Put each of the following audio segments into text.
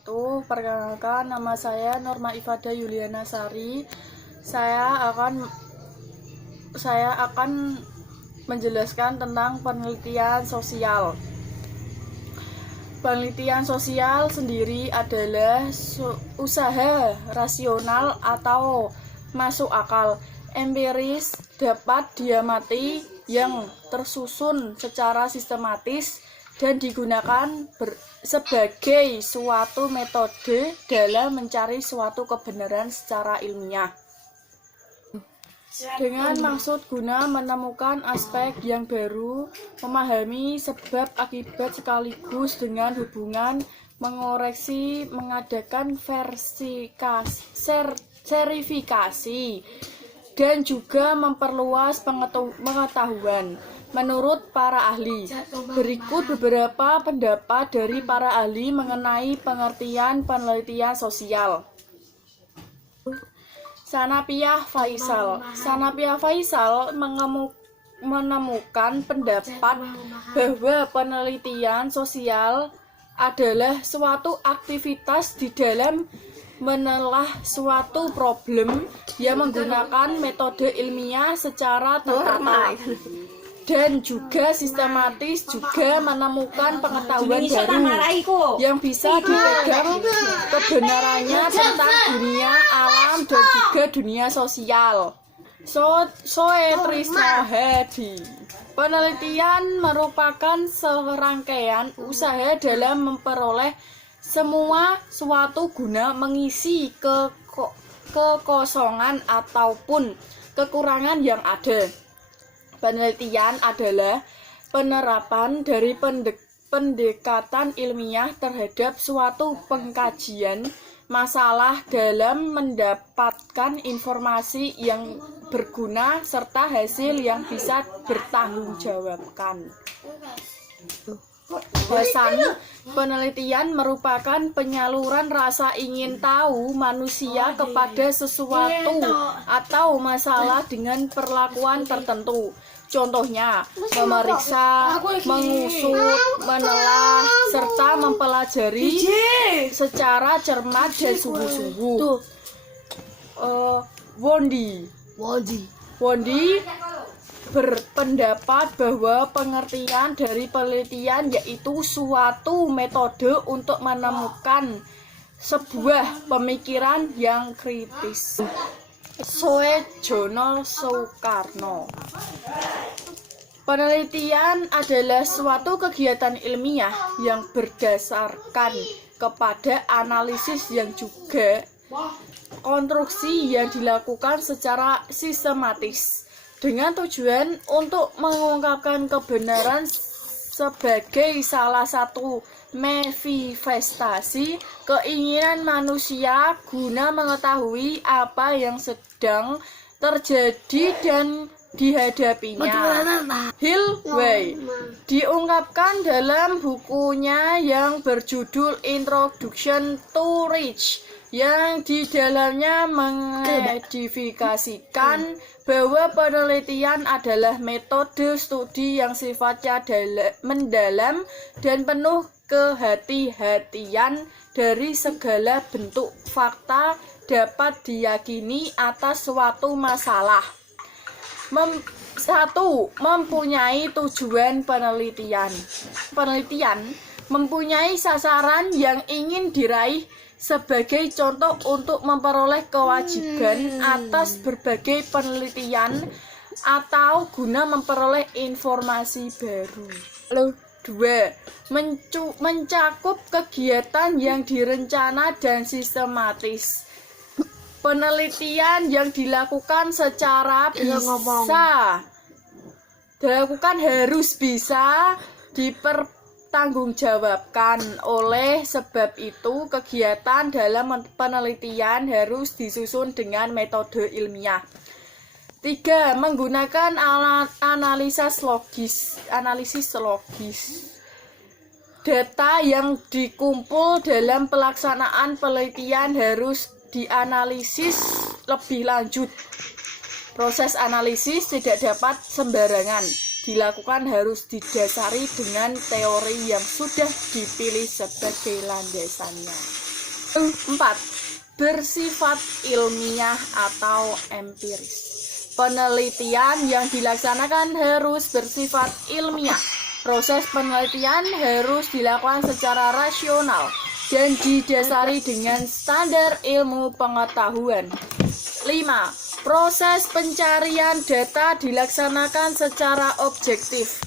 wabarakatuh. Perkenalkan, nama saya Norma Ifada Yuliana Sari. Saya akan menjelaskan tentang penelitian sosial. Penelitian sosial sendiri adalah usaha rasional atau masuk akal, empiris, dapat diamati yang tersusun secara sistematis dan digunakan sebagai suatu metode dalam mencari suatu kebenaran secara ilmiah. Dengan maksud guna menemukan aspek yang baru, memahami sebab akibat sekaligus dengan hubungan, mengoreksi, mengadakan verifikasi, dan juga memperluas pengetahuan. Menurut para ahli, berikut beberapa pendapat dari para ahli mengenai pengertian penelitian sosial. Sanapiah Faisal menemukan pendapat bahwa penelitian sosial adalah suatu aktivitas di dalam menelah suatu problem yang menggunakan metode ilmiah secara tertata dan juga sistematis, juga menemukan pengetahuan baru yang bisa dipegang kebenarannya tentang dunia alam dan juga dunia sosial. Trisno Hadi. Penelitian merupakan serangkaian usaha dalam memperoleh semua suatu guna mengisi kekosongan ataupun kekurangan yang ada. Penelitian adalah penerapan dari pendekatan ilmiah terhadap suatu pengkajian masalah dalam mendapatkan informasi yang berguna serta hasil yang bisa bertanggungjawabkan. Hasan, penelitian merupakan penyaluran rasa ingin tahu manusia kepada sesuatu atau masalah dengan perlakuan tertentu. Contohnya, memeriksa, mengusut, menelah, serta mempelajari secara cermat dan sungguh-sungguh. Wondi berpendapat bahwa pengertian dari penelitian yaitu suatu metode untuk menemukan sebuah pemikiran yang kritis. Soejono Soekarno. Penelitian adalah suatu kegiatan ilmiah yang berdasarkan kepada analisis yang juga konstruksi yang dilakukan secara sistematis dengan tujuan untuk mengungkapkan kebenaran sebagai salah satu manifestasi keinginan manusia guna mengetahui apa yang sedang terjadi dan dihadapinya. Hillway diungkapkan dalam bukunya yang berjudul Introduction to Reach, yang di dalamnya mengidentifikasikan bahwa penelitian adalah metode studi yang sifatnya mendalam dan penuh kehati-hatian dari segala bentuk fakta dapat diyakini atas suatu masalah. 1. Mempunyai tujuan penelitian. Penelitian mempunyai sasaran yang ingin diraih sebagai contoh untuk memperoleh kewajiban atas berbagai penelitian atau guna memperoleh informasi baru. 2. Mencakup kegiatan yang direncana dan sistematis. Penelitian yang dilakukan harus bisa dipertanggungjawabkan. Oleh sebab itu, kegiatan dalam penelitian harus disusun dengan metode ilmiah. 3. Menggunakan analisis logis. Data yang dikumpul dalam pelaksanaan penelitian harus dianalisis lebih lanjut. Proses analisis tidak dapat sembarangan dilakukan, harus didasari dengan teori yang sudah dipilih sebagai landasannya. 4. Bersifat ilmiah atau empiris. Penelitian yang dilaksanakan harus bersifat ilmiah. Proses penelitian harus dilakukan secara rasional dan didasari dengan standar ilmu pengetahuan. 5. Proses pencarian data dilaksanakan secara objektif.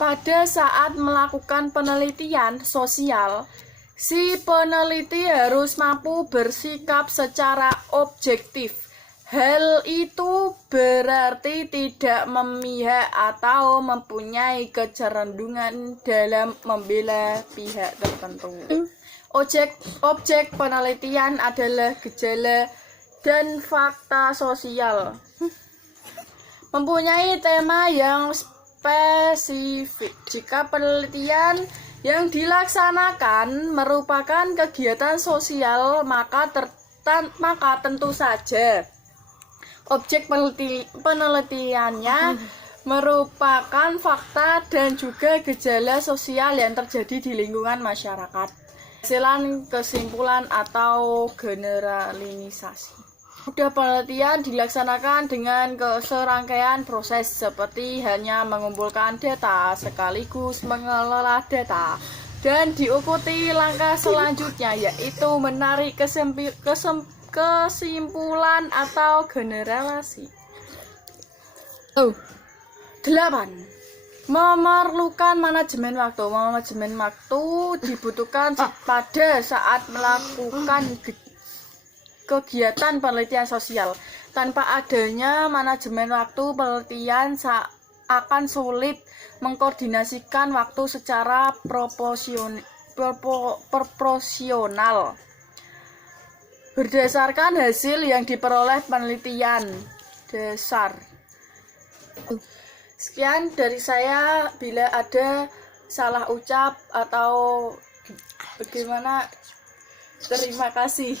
Pada saat melakukan penelitian sosial, si peneliti harus mampu bersikap secara objektif. Hal itu berarti tidak memihak atau mempunyai kecenderungan dalam membela pihak tertentu. Objek penelitian adalah gejala dan fakta sosial. Mempunyai tema yang spesifik. Jika penelitian yang dilaksanakan merupakan kegiatan sosial, maka tentu saja objek penelitiannya merupakan fakta dan juga gejala sosial yang terjadi di lingkungan masyarakat. Hasilan, kesimpulan, atau generalisasi. Mudah penelitian dilaksanakan dengan serangkaian proses seperti hanya mengumpulkan data sekaligus mengelola data dan diikuti langkah selanjutnya yaitu menarik kesimpulan atau generalisasi. 8. Memerlukan manajemen waktu. Manajemen waktu dibutuhkan pada saat melakukan kegiatan penelitian sosial. Tanpa adanya manajemen waktu, penelitian akan sulit mengkoordinasikan waktu secara proporsional berdasarkan hasil yang diperoleh penelitian dasar. Sekian dari saya. Bila ada salah ucap atau bagaimana, terima kasih.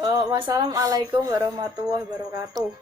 Wassalamualaikum warahmatullahi wabarakatuh.